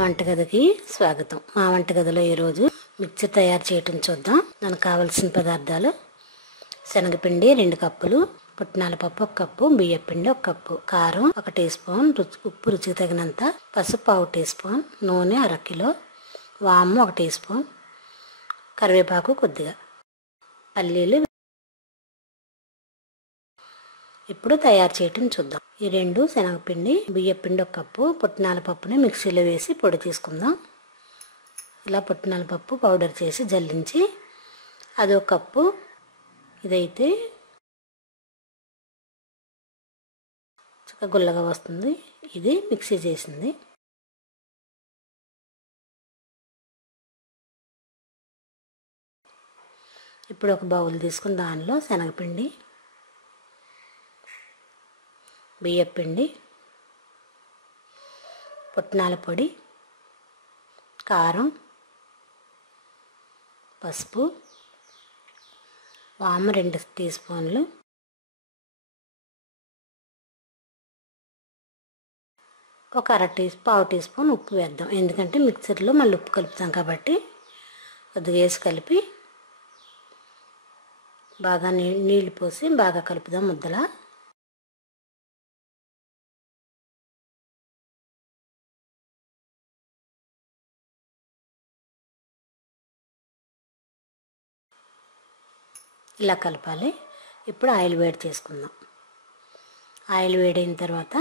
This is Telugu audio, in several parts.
వంటగదికి స్వాగతం. మా వంటగదిలో ఈరోజు మిక్చర్ తయారు చేయటం చూద్దాం. దానికి కావలసిన పదార్థాలు: శనగపిండి 2 కప్పులు, పుట్నాల పప్పు 1 కప్పు, బియ్యం పిండి 1 కప్పు, కారం 1 టీ స్పూన్, ఉప్పు రుచికి తగినంత, పసుపు 1/2 టీ స్పూన్, నూనె 1/2 కిలో, వాము 1 టీ స్పూన్, కరివేపాకు కొద్దిగా, పల్లీలు. ఇప్పుడు తయారు చేయటం చూద్దాం. ఈ 2 శనగపిండి, బియ్యం పిండి 1 కప్పు, పుట్నాల పప్పుని మిక్సీలో వేసి పొడి తీసుకుందాం. ఇలా పుట్నాల పప్పు పౌడర్ చేసి జల్లించి అది 1 కప్పు. ఇదైతే చక్కగా గుల్లగా వస్తుంది. ఇది మిక్సీ చేసింది. ఇప్పుడు ఒక బౌల్ తీసుకుని దానిలో శనగపిండి, బియ్యం పిండి, పుట్నాల పొడి, కారం, పసుపు, వాము 2 టీ స్పూన్లు, ఒక 1/2 టీ స్పూన్ ఉప్పు వేద్దాం. ఎందుకంటే మిక్సర్లో మళ్ళీ ఉప్పు కలుపుతాం కాబట్టి కొద్దిగా వేసి కలిపి బాగా నీళ్ళు పోసి బాగా కలుపుదాం ముద్దలా. ఇలా కలపాలి. ఇప్పుడు ఆయిల్ వేడి చేసుకుందాం. ఆయిల్ వేడైన తర్వాత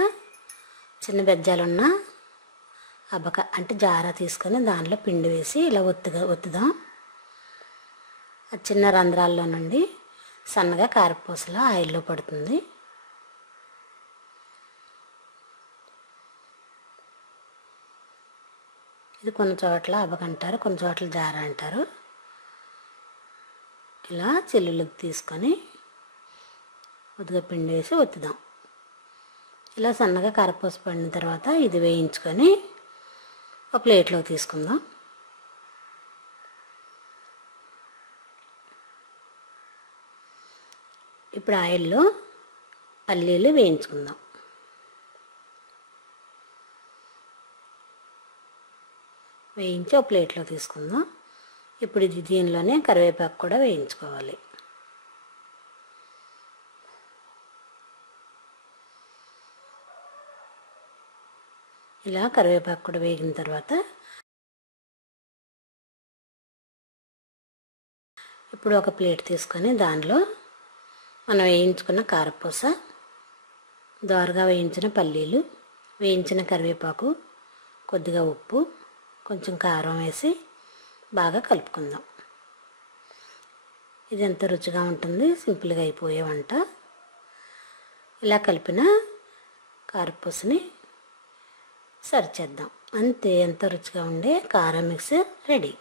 చిన్న బెజ్జాలున్న అబక అంటే జారా తీసుకొని దానిలో పిండి వేసి ఇలా ఒత్తుదాం. ఆ చిన్న రంధ్రాల్లో నుండి సన్నగా కారపూసలా ఆయిల్లో పడుతుంది. ఇది కొన్ని చోట్ల అబక అంటారు, కొన్ని చోట్ల జారా అంటారు. ఇలా చెల్లులకు తీసుకొని కొద్దిగా పిండి వేసి ఒత్తుదాం. ఇలా సన్నగా కారపూస పడిన తర్వాత ఇది వేయించుకొని ఒక ప్లేట్లోకి తీసుకుందాం. ఇప్పుడు ఆయిల్లో పల్లీలు వేయించుకుందాం. వేయించి ఒక ప్లేట్లో తీసుకుందాం. ఇప్పుడు ఇది దీనిలోనే కరివేపాకు కూడా వేయించుకోవాలి. ఇలా కరివేపాకు కూడా వేగిన తర్వాత ఇప్పుడు ఒక ప్లేట్ తీసుకొని దానిలో మనం వేయించుకున్న కారపూస, దోరగా వేయించిన పల్లీలు, వేయించిన కరివేపాకు, కొద్దిగా ఉప్పు, కొంచెం కారం వేసి బాగా కలుపుకుందాం. ఇది ఎంత రుచిగా ఉంటుంది, సింపుల్గా అయిపోయే వంట. ఇలా కలిపిన కారపూసని సర్వ్ చేద్దాం. అంతే, ఎంత రుచిగా ఉండే కారం మిక్స్ రెడీ.